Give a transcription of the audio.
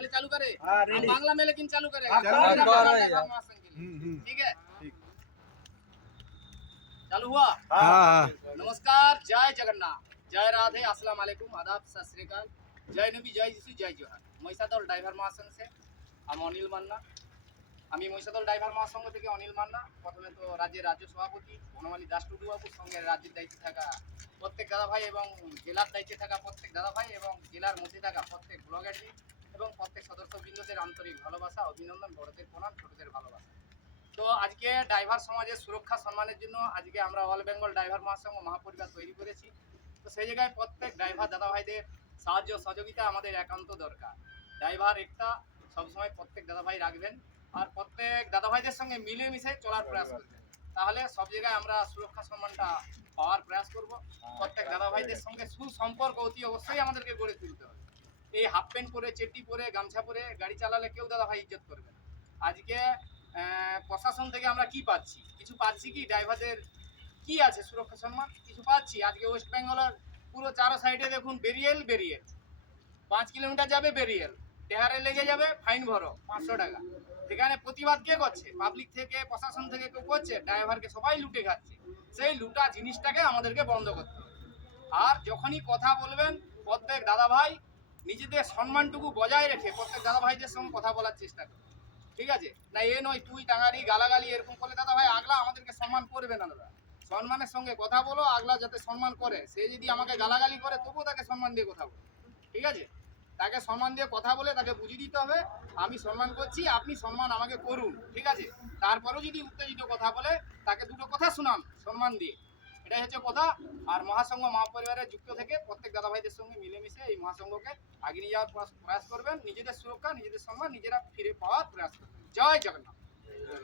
पहले चालू करे हाँ, रेडी। बांग्ला में लेकिन चालू करेगा हाँ, चालू मेरा करेगा। ड्राइवर महासंघ के लिए। ठीक है ठीक। चालू हुआ। हाँ नमस्कार, जय जगन्नाथ, जय राधे, अस्सलाम वालेकुम, आदाब, सत श्री अकाल, जय नबी, जय যিশু, জয় জোহার। মহিষাদল ড্রাইভার মহাসংঘ से আমি অনিল মান্না। আমি মহিষাদল ড্রাইভার মহাসংঘ থেকে অনিল মান্না। প্রথমে তো রাজ্যের রাজ্য সভাপতি বনমালী দাস টুডু বাবুর সঙ্গে রাজ্যের দায়িত্বে থাকা প্রত্যেক দাদাভাই এবং জেলার দায়িত্বে থাকা প্রত্যেক দাদাভাই এবং জেলার মধ্যে থাকা প্রত্যেক ব্লগারজি এবং প্রত্যেক সদস্যবৃন্দদের আন্তরিক ভালোবাসা, অভিনন্দন, বড়দের প্রণাম, ছোটদের ভালোবাসা। তো আজকে ড্রাইভার সমাজের সুরক্ষা সম্মানের জন্য আজকে আমরা অল বেঙ্গল ড্রাইভার মহাসংঘ মহাপরিবার তৈরি করেছি। তো সেই জায়গায় প্রত্যেক ড্রাইভার দাদাভাইদের সাহায্য সহযোগিতা আমাদের একান্ত দরকার। ড্রাইভার একটা সবসময় প্রত্যেক দাদাভাই রাখবেন আর প্রত্যেক দাদাভাইদের সঙ্গে মিলেমিশে চলার প্রয়াস করবেন, তাহলে সব জায়গায় আমরা সুরক্ষা সম্মানটা পাওয়ার প্রয়াস করব। প্রত্যেক দাদাভাইদের সঙ্গে সুসম্পর্ক অতি অবশ্যই আমাদেরকে গড়ে তুলতে হবে। এই হাফ প্যান্ট পরে, চেটি পরে, গামছা পরে গাড়ি চালালে কেউ দাদাভাই ইজ্জত করবে না। আজকে প্রশাসন থেকে আমরা কি পাচ্ছি? কিছু পাচ্ছি কি? ড্রাইভারদের কি আছে সুরক্ষা সম্মান? কিছু পাচ্ছি? আজকে ওয়েস্ট বেঙ্গলের পুরো চারো সাইডে দেখুন বেরিয়েল 5 কিলোমিটার যাবে বেরিয়েল, টেহারে লেগে যাবে, ফাইন ভরো 500 টাকা। সেখানে প্রতিবাদ কে করছে? পাবলিক থেকে, প্রশাসন থেকে কেউ করছে? ড্রাইভারকে সবাই লুটে খাচ্ছে। সেই লুটা জিনিসটাকে আমাদেরকে বন্ধ করতে হবে। আর যখনই কথা বলবেন প্রত্যেক দাদাভাই নিজেদের সম্মানটুকু বজায় রেখে প্রত্যেক দাদাভাইদের সঙ্গে কথা বলার চেষ্টা করবে। ঠিক আছে? না এ নয় তুই টাঙারি গালাগালি এরকম করলে দাদাভাই আগলা আমাদেরকে সম্মান করবে না। দাদা সম্মানের সঙ্গে কথা বলো, আগলা যাতে সম্মান করে। সে যদি আমাকে গালাগালি করে তবুও তাকে সম্মান দিয়ে কথা বলো। ঠিক আছে? তাকে সম্মান দিয়ে কথা বলে তাকে বুঝিয়ে দিতে হবে আমি সম্মান করছি, আপনি সম্মান আমাকে করুন। ঠিক আছে? তারপরেও যদি উত্তেজিত কথা বলে তাকে দুটো কথা শুনান সম্মান দিয়ে। এটাই হচ্ছে কথা। আর মহাসংঘ মহাপরিবারে যুক্ত থেকে প্রত্যেক দাদাভাইদের সঙ্গে মিলেমিশে এই মহাসংঘকে আগে নিয়ে যাওয়ার প্রয়াস করবেন। নিজেদের সুরক্ষা, নিজেদের সম্মান নিজেরা ফিরে পাওয়ার প্রয়াস করবেন। জয় জগন্নাথ।